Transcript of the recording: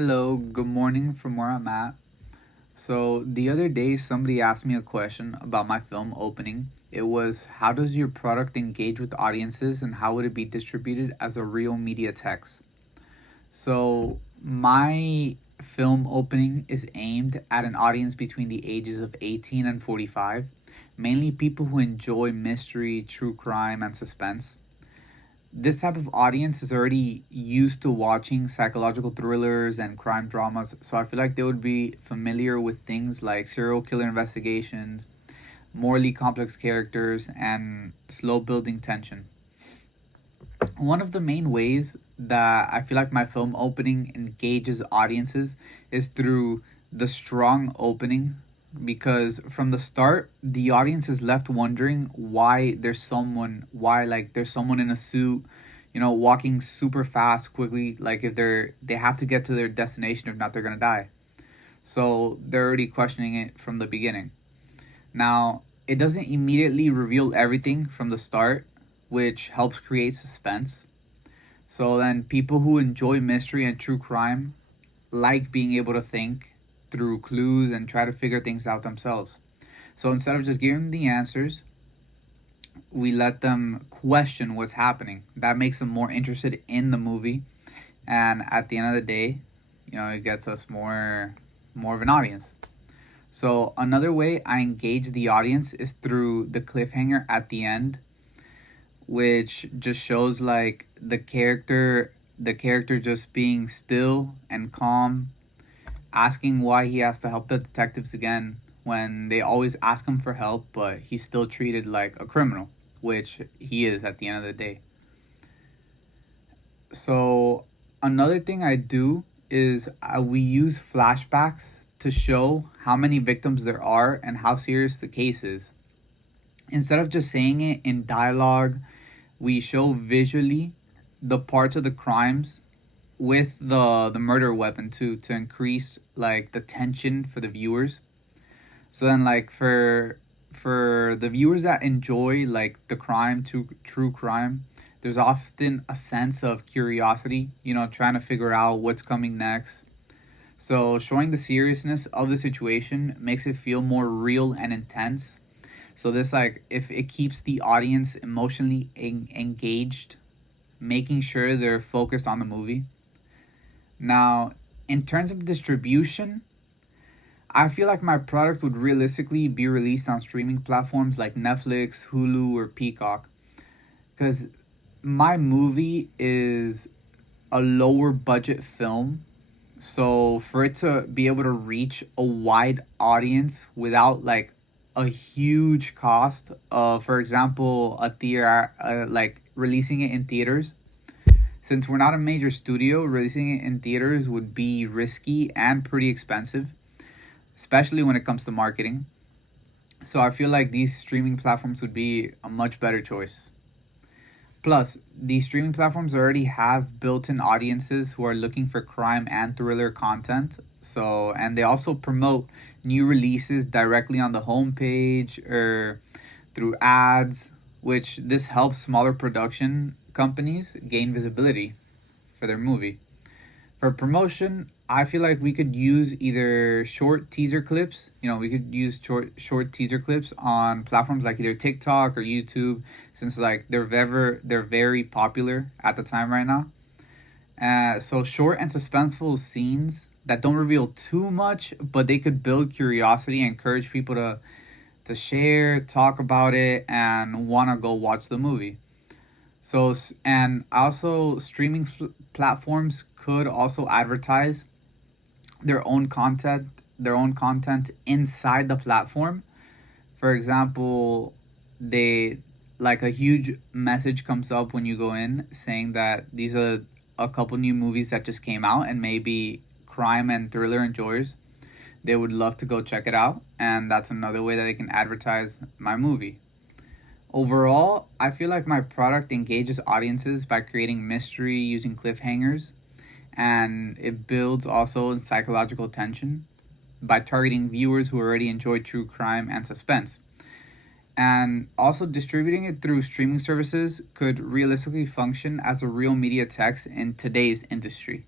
Hello, good morning from where I'm at. So, the other day, somebody asked me a question about my film opening. It was, how does your product engage with audiences and how would it be distributed as a real media text? So, my film opening is aimed at an audience between the ages of 18 and 45, mainly people who enjoy mystery, true crime, and suspense. This type of audience is already used to watching psychological thrillers and crime dramas, so I feel like they would be familiar with things like serial killer investigations, morally complex characters, and slow building tension. One of the main ways that I feel like my film opening engages audiences is through the strong opening, because from the start the audience is left wondering why there's someone in a suit, walking super fast quickly, like if they have to get to their destination, if not they're going to die. So they're already questioning it from the beginning. Now, it doesn't immediately reveal everything from the start, which helps create suspense. So then people who enjoy mystery and true crime like being able to think through clues and try to figure things out themselves. So instead of just giving them the answers, we let them question what's happening. That makes them more interested in the movie, and at the end of the day, it gets us more of an audience. So another way I engage the audience is through the cliffhanger at the end, which just shows like the character just being still and calm, asking why he has to help the detectives again when they always ask him for help, but he's still treated like a criminal, which he is at the end of the day. So another thing I do is we use flashbacks to show how many victims there are and how serious the case is. Instead of just saying it in dialogue, we show visually the parts of the crimes with the murder weapon too, to increase like the tension for the viewers. So then, like, for the viewers that enjoy like the true crime, there's often a sense of curiosity, trying to figure out what's coming next. So showing the seriousness of the situation makes it feel more real and intense. So this, like, if it keeps the audience emotionally engaged, making sure they're focused on the movie. Now, in terms of distribution, I feel like my product would realistically be released on streaming platforms like Netflix, Hulu, or Peacock, because my movie is a lower budget film. So for it to be able to reach a wide audience without like a huge cost, for example, a theater, like releasing it in theaters, since we're not a major studio, releasing it in theaters would be risky and pretty expensive, especially when it comes to marketing. So I feel like these streaming platforms would be a much better choice. Plus, these streaming platforms already have built-in audiences who are looking for crime and thriller content. So, and they also promote new releases directly on the homepage or through ads, which this helps smaller production companies gain visibility for their movie. For promotion, I feel like we could use either short teaser clips. We could use short teaser clips on platforms like either TikTok or YouTube, since like they're very popular at the time right now. So short and suspenseful scenes that don't reveal too much, but they could build curiosity and encourage people to share, talk about it, and want to go watch the movie. So, and also streaming platforms could also advertise their own content inside the platform. For example, they like a huge message comes up when you go in saying that these are a couple new movies that just came out, and maybe crime and thriller enjoyers, they would love to go check it out, and that's another way that they can advertise my movie. Overall, I feel like my product engages audiences by creating mystery using cliffhangers, and it builds also psychological tension by targeting viewers who already enjoy true crime and suspense. And also, distributing it through streaming services could realistically function as a real media text in today's industry.